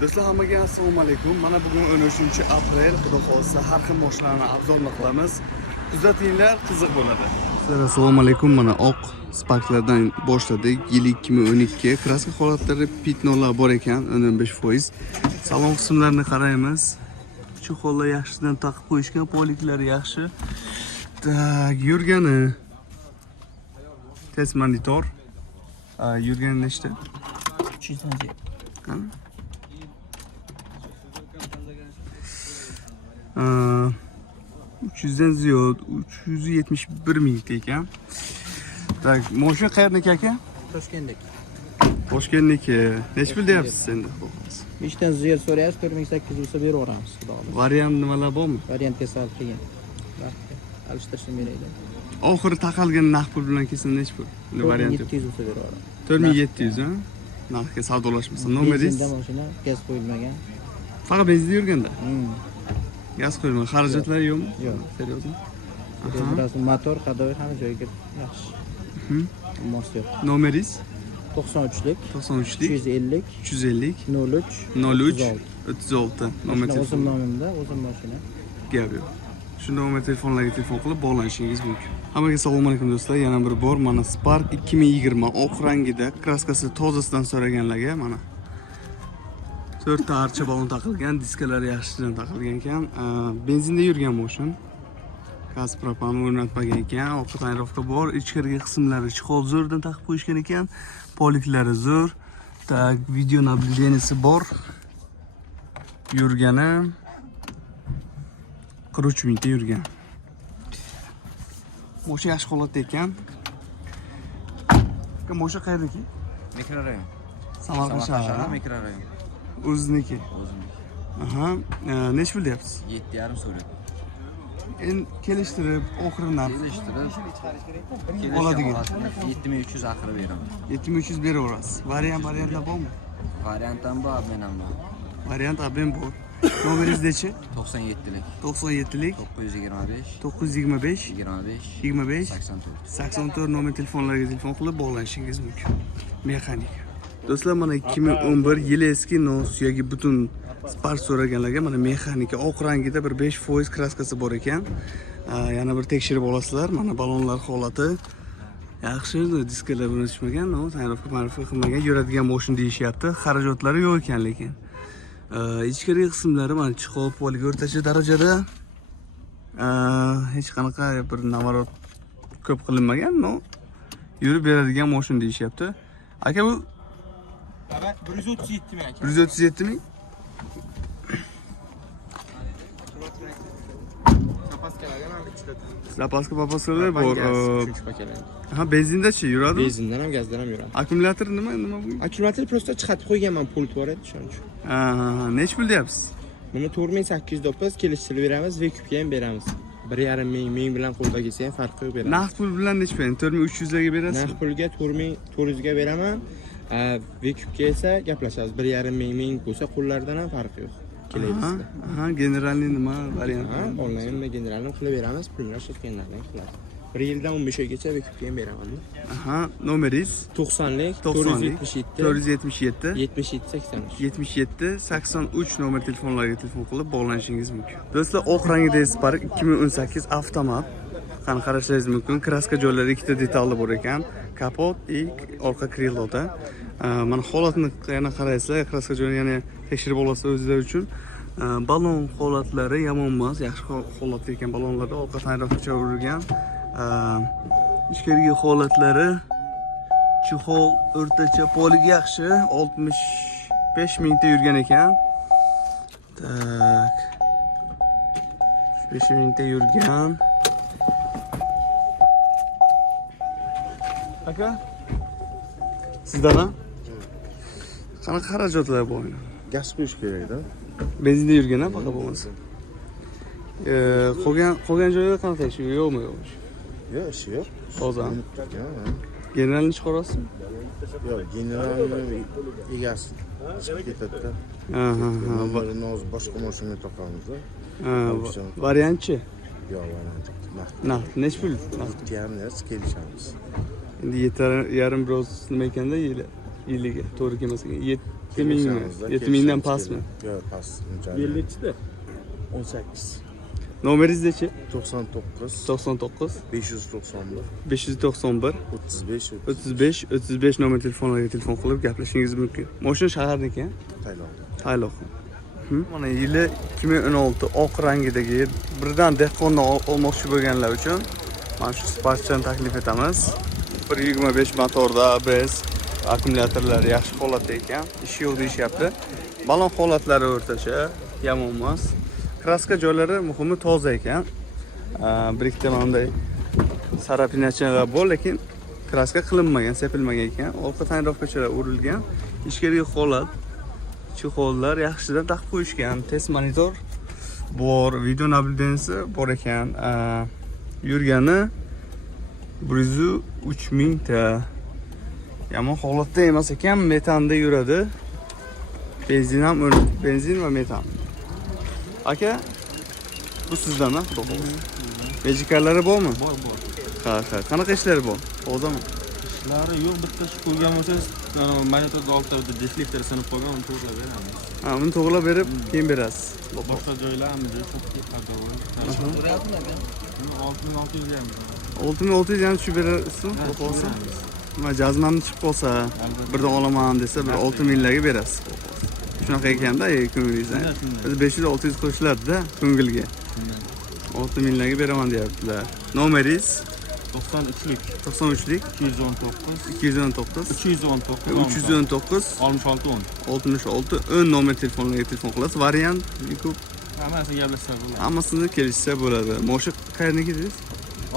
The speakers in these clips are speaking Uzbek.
Do'stlar, hammaga assalomu alaykum. Mana bugun 13 aprel, xudo xolsa har xil mashinalarni obzorni qilamiz. Kuzatinglar, qiziq bo'ladi. Sizlar assalomu alaykum. Mana oq Sparklardan boshladik. Yil 2012. Kraska holatlari pitnolar bor ekan, 15%. Salon qismlarini qaraymiz. Chuqollar yaxshidan taqib qo'yishgan, poliklari yaxshi. Tak, yurgani test monitor. Yurgani nechta? 300 Qani? 300 dan ziyod, 371 mingta ekan. Tak, mashina qayerniki aka? Toshkentdagi. Toshkentniki. Nech pul deyapsiz endi? 5 dan ziyod so'rayapsiz, 4800 bo'lsa beraveramiz, xudo xohlasa. Variant nimalar bormi? Variant kesal qilgan. Alishtirishni beraylik. Oxiri taqalgan naqd pul bilan kelsa nech pul? Variant 700 bo'lsa beraveramiz. 4700 ha? Narxga savdolashmasa. Nomeringiz? Benzin mashina gaz qo'yilmagan. Faqat benzin yurganda. Gaz qo'yilmagan. Xarajatlari yo'qmi? Yo'q. Seriozmi? Biraz motor, hadoy hamma joyiga yaxshi. Mos yo'q. Nomeringiz? 93lik 93lik 350 350 03 03 36 nomer o'zim telefon. nomimda, o'zim mashina. Gap yo'q. Shu nomer telefonlarga telefon qilib bog'lanishingiz mumkin. Hammaga assalomu alaykum do'stlar. Yana bir bor mana Spark 2020 oq rangida, kraskasi tozasidan so'raganlarga mana 4 ta archa balon taqilgan, diskalari yaxshidan taqilgan ekan. Benzinda yurgan mashina. Gaz propan o'rnatmagan ekan, orqa tonirovka bor, ichkarigi qismlari chexol zo'rdan taqib qo'yishgan ekan, poliklari zo'r. Tak, video nablideniyasi bor. Yurgani 43 mingta yurgan. Mashina yaxshi holatda ekan. Mashina qayerdaki? Mikrorayon. Samarqand shahri, mikrorayon. o'ziniki. O'zimniki. Aha, nech pul deyapsiz? 7,5 so'rayapti. Endi kelishtirib, oxiri narx Kelishtirib, oladigan. 7300 oxiri beraman. 7300 beraverasiz. Variantlar bormi? Variant ham bor, men ham bor. Variant abem bor. Nomeringiz nechi? 97lik 97lik 925 925 25 25 84. 84 nomer telefonlarga telefon qilib bog'lanishingiz mumkin. Mexanik. Do'stlar, mana 2011 yil eski suyagi butun Spark so'raganlarga mana mexanika oq rangida bir 5% kraskasi bor ekan. Yana bir tekshirib olasizlar. Mana balonlar holati yaxshi, diskalar bilan tushmagan, tonirovka qilmagan, yuradigan mashina deyishyapti. Xarajatlari yo'q ekan lekin. Ichkari qismlari mana chexol poliga o'rtacha darajada. Hech qanaqa bir navarot ko'p qilinmagan, yurib beradigan mashina deyishyapti. Aka, bu 137 ming aka. 137 ming. Zapaska papaskalar bor. Ha, benzindachi yuradi? Benzindan ham, gazdan ham yuradi. Akkumulyator nima bu? Akkumulyator prosta chiqarib qo'yganman, pult bor edi, shuning uchun. Nech pul deyapsiz? Buni 4809 kelishtirib beramiz va kubga ham beramiz. 1,5 ming bilan qo'lda kelsa ham farqi yo'q beramiz. Naqd pul bilan nech pul? 4300 ga berasiz? Naqd pulga 4400 ga beraman. Va kubga esa gaplashamiz. 1,5 ming bo'lsa qo'llardan ham farqi yo'q. Kelaydi. Aha, generalniy nima variant? Onlayn generalni qilib beramiz, pullar shirkatlardan qiladi. 1 yildan 15 oygacha va kubga ham beraman. Aha, nomeringiz? 90lik 477 477 77 83. 77 83 nomer telefonlarga telefon qilib bog'lanishingiz mumkin. Do'stlar, oq rangidagi Spark 2018 avtomat. Qani qarashingiz mumkin. Kraska joylari ikkita detalli bor ekan. Kapot va orqa kriloda. Mana holatni yana qaraysizlar, kraska joyini yana tekshirib olasizlar o'zingizlar uchun. Balon holatlari yomon emas, yaxshi holatda ekan balonlarda, orqa tonirovka urilgan. Ichkarigi holatlari chexol o'rtacha, polig yaxshi, 65 mingta yurgan ekan. Tak. 65 mingta yurgan. Aka, sizdan qanaqa xarajatlar bor? Gaz qo'yish kerak-da. Benzinda yurgan faqat bo'lmasa. Qolgan joyda qanaqa ish yo'qmi? Yo'q, ishi yo'q. Hozir generalni chiqarasizmi? Yo'q, generalni egasi chiqib ketadi-da. Noz boshqa mashina topamiz-da. Variantchi? Yo'q, variant. Naqd. Nech pul? Naqd kelishamiz. Endi 7,5 biroz nima ekanda yili? yiliga to'g'ri kelmasa 7000mi? 7000dan pastmi? Yo'q, past. Yillichida 18. Nomeringiz-chi? 99 99 591 591 35 35 nomer telefonlarga telefon qilib gaplashishingiz mumkin. Mashina shaharniki, Tayland. Tayloq. Mana yili 2016 oq rangidagi birdan dehqonni olmoqchi bo'lganlar uchun mana shu Spark'ni taklif etamiz. 1.25 motorda ABS, akkumulyatorlar yaxshi holatda ekan, ishi yo'q deyishyapti. Balon holatlari o'rtacha, yomon emas. Kraska joylari muhimi toza ekan. Bir ikkita mana bunday sarapinachalar bor, lekin kraska qilinmagan, sepilmagan ekan. Orqa tonirovkachalar urilgan. Ichkariga holat, chexollar yaxshidan taqib qo'yishgan. Test monitor bor, video nablideniyasi bor ekan. Yurgani 103 ta. Yomon holatda emas ekan, metanda yuradi. Benzin ham benzin va metan. Aka, bu sizdanmi? Mejikallari bormi? bor. Ha. Qanaqa ishlari bor? To'g'rimi? Ishlari yo'q, bitta shu qo'ygan bo'lsangiz, monitorda oltita deflektor sinib qolgan, uni to'g'rilab beramiz. Ha, uni to'g'rilab berib, keyin berasiz. Boshqa joylarmi, ko'p ketadi. 6600 ham. 6600 ham tushib berasizmi? Xo'polsa. Mana jazmamni chiqib qolsa, birdan olaman desa, bir 6000 larga berasiz. Shunaqa ekanda, ko'ngilingizdan. Biz 500-600 qo'shiladi-da ko'ngilga. 6000 larga beraman deyaptilar. Nomeringiz 93lik 93lik 219 319 66 10 nomer telefonlarga telefon qilasiz. Variant ko'p. Hammasi gaplashsa bo'ladi. Hammasini kelishsa bo'ladi. Moshik qayerniki dedingiz?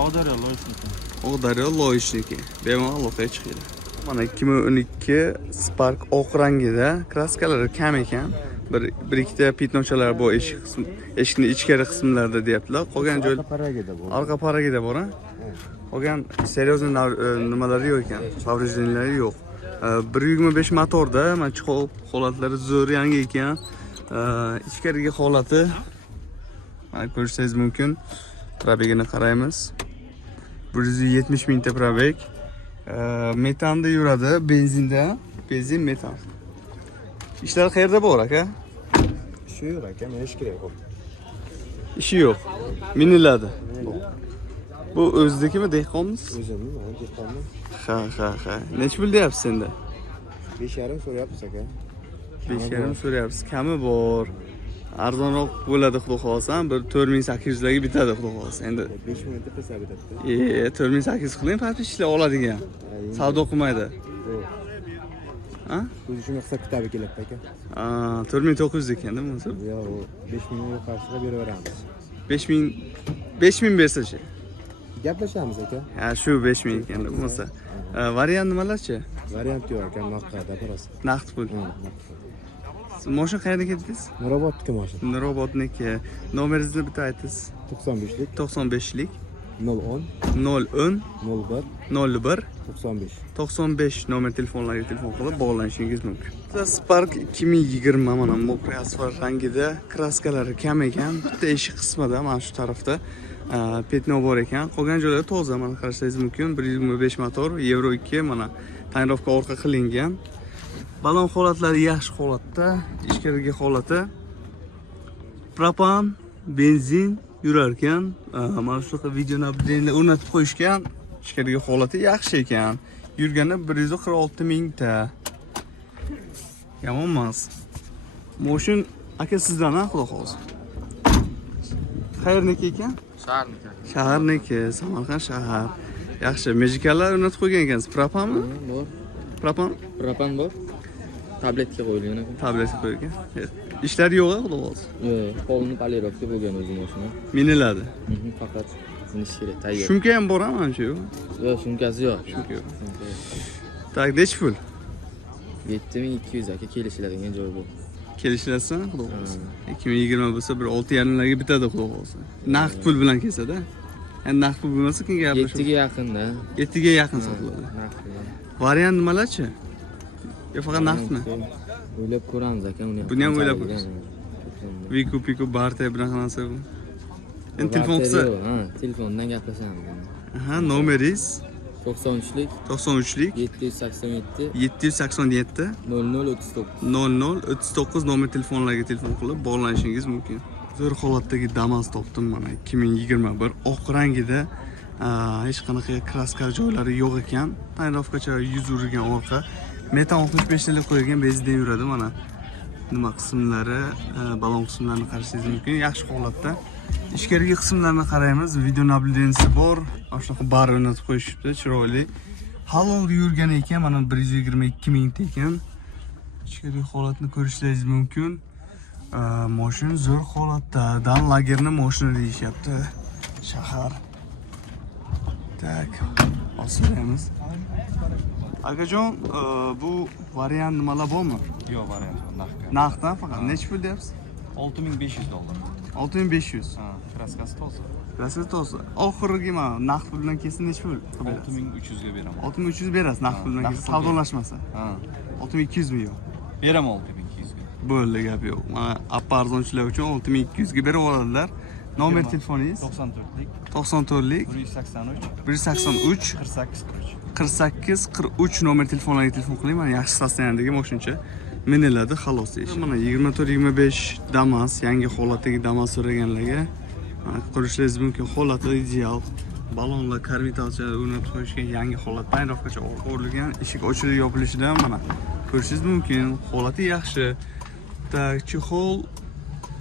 Og'daryo loyishniki. Og'daryo Loyishniki. Bemalol aloqaga chiqinglar. Mana 2012 Spark oq rangida, kraskalari kam ekan. Bir ikkita pitnochalar bor eshikning ichkari qismlarida deyaptilar. Qolgan joy orqa paragida bor, ha? Qolgan seryozni nimalari yo'q ekan, повреждениялari yo'q. 1.25 motorda, mana chexol holatlari zo'r, yangi ekan. Ichkarigi holati mana ko'rishingiz mumkin. Probegini qaraymiz. 170 mingta probeg. Metanda yuradi, benzin metan. Ishlar qayerda bor aka? Ishi yo'q aka, men ish kerak bo'ldi. Ishi yo'q. Miniladi. Bu o'zidikimi, dehqonmisiz? O'zimni, men dehqonman. Ha. Nech pul deyapsiz senda? 5,5 so'rayapsiz aka. 5,5 so'rayapsiz. Kami bor. Arzonroq bo'ladi xudo xolasa, bir 4800 larga bitadi xudo xolasa. Endi 5 minutda qilsa bitadi. 4800 qiling, paspishlar oladigan. Savdo qilmaydi. Ha? O'zi shunga qilsa kitobi keladi aka. 4900 ekanda bunisi. Yo'q, 5000 yuqorisiga beraveramiz. 5000 bersa-chi? Gaplashamiz aka. Ha, shu 5000 ekanda bo'lsa. Variant nimalarchi? Variant yo'q aka, naqdda biroz. Naqd pul. Mashina qayerga ketdingiz? Nurobodniki mashina. Nurobodniki. Nomeringizni bitta aytingiz. 95lik 95lik 010 01 01 01 95. 95 nomer telefonlarga telefon qilib bog'lanishingiz mumkin. Spark 2020 mana mokriy asfalt rangida, kraskalari kam ekan. Bitta eshik qismida mana shu tarafda petno bor ekan. Qolgan joylari toza, mana qarashingiz mumkin. 1.25 motor, Euro 2 mana tonirovka orqa qilingan. Balon holatlari yaxshi holatda, ichkarigi holati propan, benzin yurar ekan. Mana shunaqa video nablideniylar o'rnatib qo'yishgan. Ichkarigi holati yaxshi ekan. Yurgani 146 mingta. Yomon emas. Moshin aka sizdan, ha, xudo xolasa. Qayerniki ekan? Shaharniki. Shaharniki, Samarqand shahar. Yaxshi, mejikallar o'rnatib qo'ygan ekansiz. Propanmi? Bor. Propan? Propan bor. Tabletga qo'yilgan ekan. Tabletga qo'yilgan. Ishlari yo'q, xudo xolasa. Yo'q, polni polirovka bo'lgan o'zi mashina. Miniladi. Faqat nish kerak, tayyor. Shunga ham bor ham shu. Yo'q, sumkasi yo'q. Shunga yo'q. Tak, nech pul? 7200 aka kelishiladigan joy bu. Kelishlasizmi, xudo xolasa. 2020 bo'lsa bir 6,5 larga bitadi, xudo xolasa. Naqd pul bilan kelsa-da. Endi naqd pul bo'lmasa kimga gaplashamiz? 7 ga yaqinda. 7 ga yaqin sotiladi. Variant nimalarchi? Yo, faqat naqdmi? O'ylab ko'ramiz aka, uni. Buni ham o'ylab ko'ramiz. Viku barter bunaqa narsa bu. Endi telefon qilsa, ha, telefondan gaplashamiz. aha, nomeringiz 93'lik 93'lik 787 787 0039. 0039 nomer telefonlarga telefon qilib bog'lanishingiz mumkin. Zo'r holatdagi Damas topdim mana 2021 oq rangida. Hech qanaqa kraska joylari yo'q ekan. Tonirovkacha yuz urgan orqa. Metan 65 lik qo'yilgan bezda yuradi mana. Nima qismlari, balon qismlarini qarashingiz mumkin. Yaxshi holatda. Ichkarigi qismlarni qaraymiz. Video nablideniyasi bor. Shunaqa bar o'rnatib qo'yishibdi, chiroyli. Halol yurgan ekan, mana 122 ming ekan. Ichkarigi holatni ko'rishingiz mumkin. Mashina zo'r holatda. Dan lagerni mashina deyishyapti. Shahar. Tak, osiramiz. Akajon, bu variant nimalar bormi? Yo'q, variant yo'q, naqdga. Naqddan faqat necha pul deyapsiz? $6500. 6500. Ha, kraskasi toza. Rasol to'g'ri. Oxirgi mana naqd pul bilan kelsa necha pul? 6300 ga beraman. 6300 berasiz naqd pul bilan kelsa, savdolashmasa. Ha, 6200 mi yo'q? beraman 6200 ga. Bo'ldi, gap yo'q. Mana aparzonchilar uchun 6200 ga berib oladilar. Nomer telefoningiz? 94lik 94lik 183 183 48 43. 48 43 nomer telefonlarga telefon qiling. Mana yaxshi sosteniyadagi mashincha miniladi, xolos deyish. Mana 24-25 Damas, yangi holatdagi Damas so'raganlarga ko'rishingiz mumkin. Holati ideal. Balonlar, karmitalcha o'rnatib qo'yishgan yangi holatda tonirovkacha o'rilgan, eshik ochilib yopilishidan mana ko'rishingiz mumkin. Holati yaxshi. Tak, chexol,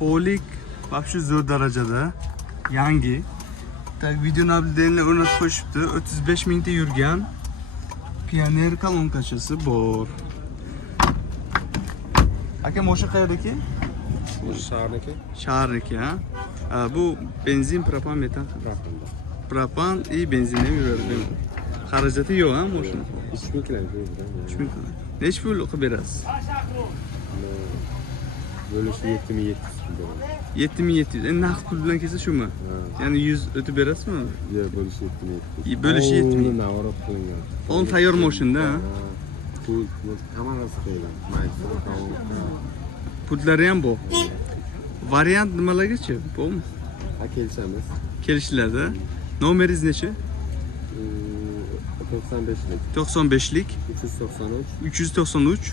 polik вообще zo'r darajada yangi. Tak, video nablideniyani o'rnatib qo'yishibdi. 35 mingta yurgan. Pioner kolonkachasi bor. Aka, mashina qayerdaki? Shaharniki? Shaharniki, ha? Bu benzin, propan, metan. Propan и benzinda yuradi. Xarajati yo'q, ha, mashina. 3000 km. 3000. Necha pul qilib berasiz? Bo'lishi 7700 pul. 7700. Endi naqd pul bilan kelsa shumi? Ya'ni 100 o'tib berasizmi? Yo'q, bo'lishi 7700. Bo'lishi 7000. Navarot qilingan. O'n tayyor mashina, ha? Pul hammasi qo'yilgan. Maysa, Pullari ham bor. Variant nimalargacha? Bormi? ha kelishamiz. Kelishlarda. Nomeringiz necha? 95lik 95lik 393 393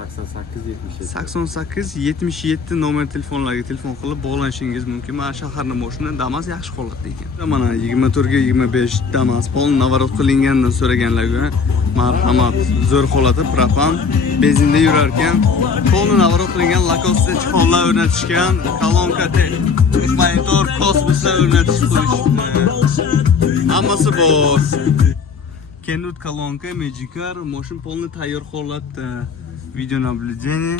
88 77. 88 77 nomer telefonlarga telefon qilib bog'lanishingiz mumkin. Mana shaharning mashina Damas yaxshi holatda ekan. Mana 24 ga 25 Damas polni navarot qilingandan so'raganlarga marhamat, zo'r holati, propan, benzinda yurar ekan. Polni navarot qilingan lakosda chexollar o'rnatishgan, kolonka, monitor, kosmosda o'rnatish qo'yishibdi. Hammasi bor. Kenut kolonka, Magicar, mashina polni tayyor holatda. Video nablideniyani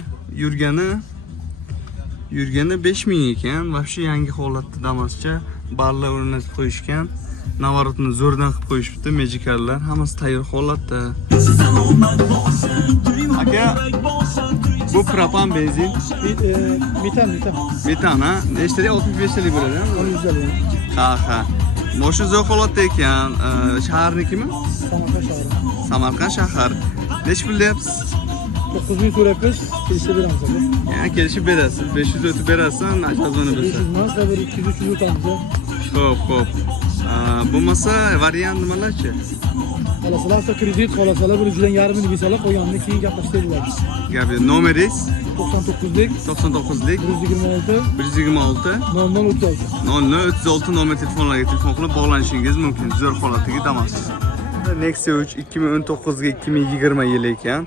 yurgani 5000 ekan. Вообще yangi holatda Damascha barlar o'rnatib qo'yishgan. Navarotni zo'rdan qilib qo'yishibdi, Magicarlar hammasi tayyor holatda. Aka, bu propan benzin, metan, ha? Nechtalik 65 talik bo'ladi, ha? 100 Ha. Mashina zo'r holatda ekan. Shaharnikimi? Samarqand shahar. Nech pul deyapsiz? 9000 so'rayapmiz, kelishib beramiz. Ya kelishib berasiz. 500 o'tib berasiz, ajazoni bo'lsa. 500 emas, bir 200-300 o'tamiz. Xo'p. Bo'lmasa variant nimalarchi? Xolasalar kredit, xolasalar bir judan yarmini besalar qo'ygandan keyin gaplashsak bo'ladi. Gapi nomeringiz 99lik 99lik 126 126 0036 nomer telefonlarga telefon qilib bog'lanishingiz mumkin. Zo'r holatdagi Damas. Nexia 3 2019 ga 2020 yili ekan.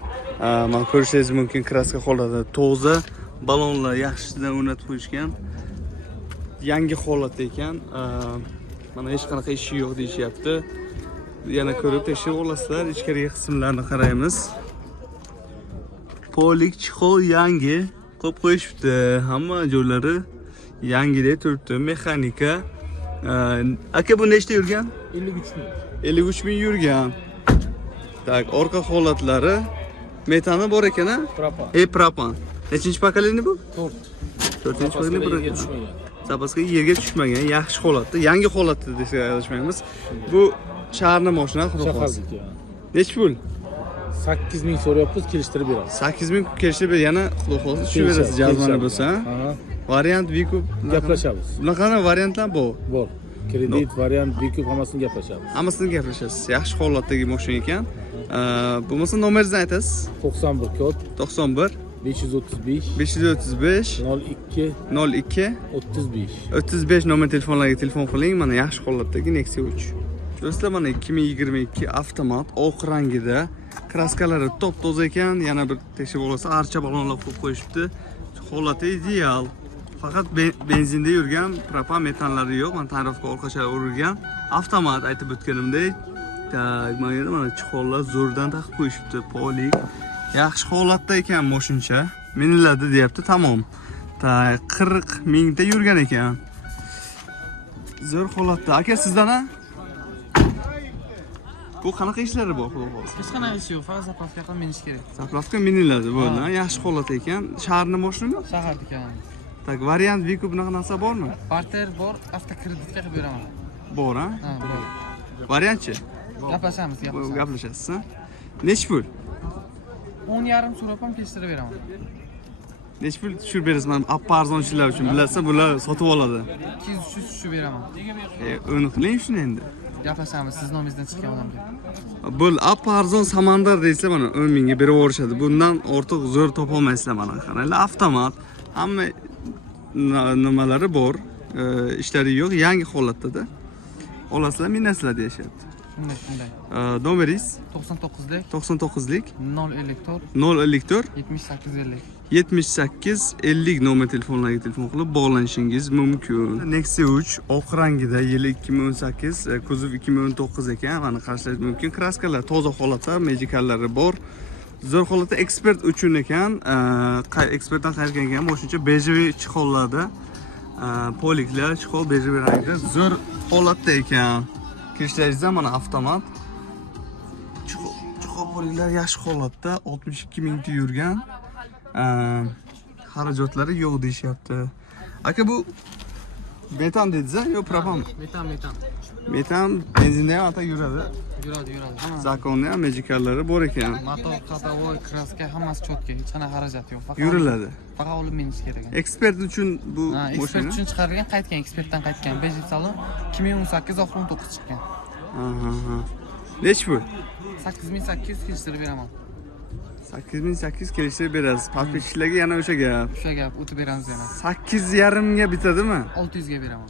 Mana ko'rishingiz mumkin, kraska holatda toza, balonlar yaxshidan o'rnatib qo'yishgan. Yangi holatda ekan. Mana hech qanaqa ishi yo'q deyishyapti. Yana ko'rib tekshirib olasizlar. Ichkariga qismlarni qaraymiz. Polik chexol yangi qo'yib qo'yishibdi. Hamma joylari yangidek turibdi. Mexanika. Aka, bu nechta yurgan? 53 ming yurgan. Tak, orqa holatlari metani bor ekan, ha? Propan. Propan. Nechinchi pokoleniya bu? 4. 4-pokoleniya. Zapaska yerga tushmagan, yaxshi holatda, yangi holatda desak adashmaymiz. Bu shaharning mashina, xudo xohlasa. Necha pul? 8000 so'rayapmiz, kelishtirib beramiz. 8000 kelishib yana xudo xohlasa tushib berasiz jazmani bo'lsa. Ha. Variant Viku Gaplashamiz. bunaqa variantlar bor. Bor. Kredit, variant, bekup hammasini gaplashamiz. Hammasini gaplashasiz. Yaxshi holatdagi mashina ekan. Bo'lmasa nomeringizni aytasiz. 91 kod 91 535 535 02 02 35. 35 nomer telefonlarga telefon qiling. Mana yaxshi holatdagi Nexia 3. Do'stlar, mana 2022 avtomat oq rangida, kraskalari top-toza ekan. Yana bir tekshirib olsa, archa balonlar qo'yib qo'yishibdi. Holati ideal. Faqat benzinda yurgan, propan metanlari yo'q. Mana tarafga orqacha urilgan avtomat aytib o'tganimdek. Mana chixollar zo'rdan taqib qo'yishibdi. Polik. Yaxshi holatda ekan mashincha. Miniladi deyapti, tamom. 40 mingta yurgan ekan. Zo'r holatda. Aka, sizdan a? Bu qanaqa ishlari bor, xudo xolasa? Hech qanaqa ish yo'q, faqat zapravka qilib minish kerak. Zapravka miniladi bo'ldi. Yaxshi holat ekan. Shaharni mashinami? Shaharniki. Tak, variant Viku bunaqa narsa bormi? Barter bor, avtokreditga qilib beraman. Bor, ha? Ha, bor. Variantchi? Gaplashamiz. Gaplashasiz, ha? Nechi pul? 10,5 so'rab ham kelishtirib beraman. Nechi pul tushirib berasiz? Mana arzonchilar uchun bilasiz, bular sotib oladi. 200 tushib beraman. Uni qiling shuni endi. Gaplashamiz, siz nomingizdan chiqqan odamga. Bu arzon samandar deysizlar, mana 10 mingga berib yuborishadi. Bundan ortiq zo'r topa olmaysizlar mana. Qaranglar, avtomat, hamma nimalari bor, ishlari yo'q, yangi holatda-da. Olasizlar, minasizlar deyishyapti. Shunday. Nomeringiz 99lik 99lik 054 054 7850. 7850 nomer telefonlarga telefon qilib bog'lanishingiz mumkin. Nexia 3 oq rangida, yili 2018, kuzov 2019 ekan. Mana qarashlash mumkin. Kraskalar toza holatda, medikallari bor. Zo'r holatda ekspert uchun ekan. Ekspertdan qaytgan ekan, mashina bejeviy chixollarda, poliklar, chixol bejeviy rangda zo'r holatda ekan. Kirishlaringizda mana avtomat. Chixol poliklar yaxshi holatda, 62 mingta yurgan. Xarajatlari yo'q deyishyapti. Aka, bu metan dedingiz-a, yo propan? Metan. Metan benzinda ham ata yuradi. Yuradi. Zakonni ham medikallari bor ekan. Motor, qadavoy, kraska hammasi cho'tka, hech qanaqa xarajat yo'q. Yuriladi. Faqat olib minish kerak. Ekspert uchun bu Ekspert mashina. uchun chiqarilgan, qaytgan, ekspertdan qaytgan. Bejiv salon 2018 oxir 19 chiqqan. Nechi pul? 8800 kelishtirib beraman. 8800 kelishtirib berasiz. Podpischilarga yana o'sha gap. O'sha gap o'tib beramiz yana. 8,5 ga bitadimi? 600 ga beraman.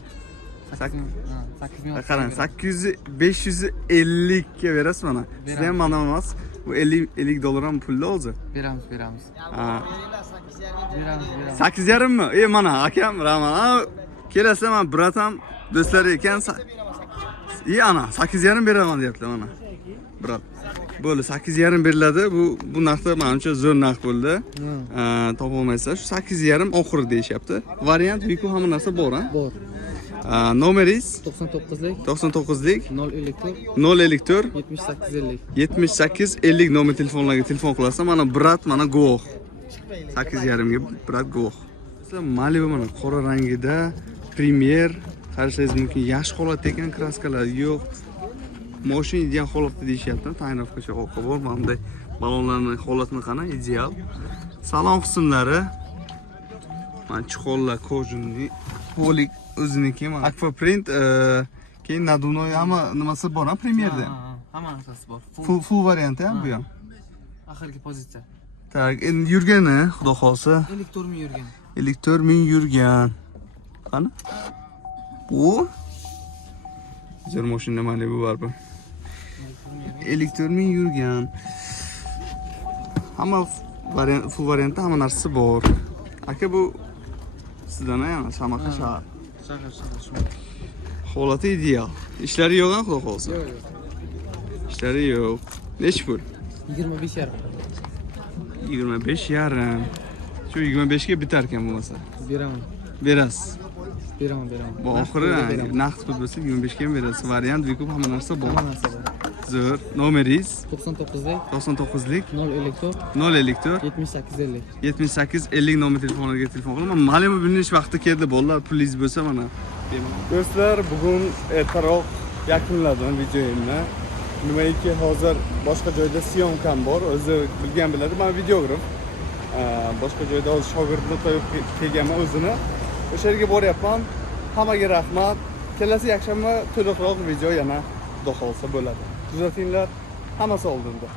8000. Qarang, 800 550 ga berasiz mana. Sizda ham mana emas. Bu 50 dollar ham pulda o'zi. Beramiz. Ha. Beramiz. 8,5 mi? Mana akam Rahman. Kelasizlar, men bratam do'stlar ekan. Ana 8,5 beraman deyapti mana. Brat. Bo'ldi, 8,5 beriladi. Bu narxda menimcha zo'r narx bo'ldi. Topa olmaysizlar. Shu 8,5 oxiri deyishyapti. Variant Viku hamma narsa bor, ha? Bor. Nomeringiz 99lik 99lik 054 054 7850. 7850 nomer telefonlarga telefon qilasizlar. Mana brat, mana guvoh. 8,5 ga brat guvoh. Malibu mana qora rangida Premier qarashingiz mumkin. Yaxshi holatda ekan, kraskalar yo'q. Mashina ideal holatda deyishyapti. Tayinrovkacha oqi bor. Mana bunday balonlarning holatini qana, ideal. Salon qismlari mana chixollar, kojunli, polik o'ziniki, mana Aquaprint, keyin naduvnoy hamma nimasi bor, ha, Premierda. Hamma narsasi bor. Full variant ham bu ham. Oxirgi pozitsiya. Tak, endi yurgani, xudo xolsa 54 ming yurgan. 54 ming yurgan. Qani? Bu zo'r mashina mana bu baribir. 54 ming yurgan. Hamma variant, full variantda hamma narsasi bor. Aka, bu sizdan ham Samarqand shahar. Shahar. Holati ideal. Ishlari yo'q, xudo xolsa. Yo'q. Ishlari yo'q. Nechi pul? 25 yarim. 25,5. Shu 25 ga bitar ekan bo'lmasa. Beraman. Berasiz. Beraman. Bu oxiri naqd pul bo'lsa 25 ga ham berasiz. Variant Viku hamma narsa bor. Hamma narsa bor. Zo'r. Nomeringiz 99lik 99lik 054 054 7850. 7850 nomer telefonlarga telefon qilaman. Malibu binish vaqti keldi, bolalar, pulingiz bo'lsa mana. Do'stlar, bugun ertaroq yakunladim videomni. Nimaiki hozir boshqa joyda syomkam bor. O'zi bilgan biladi, men videograf. Boshqa joyda hozir shogirdni to'yib kelganman o'zini. O'sha yerga boryapman. Hammaga rahmat. kelasi yakshanba to'liqroq video yana xudo xolsa bo'ladi. Kuzatinglar, hammasi oldinda.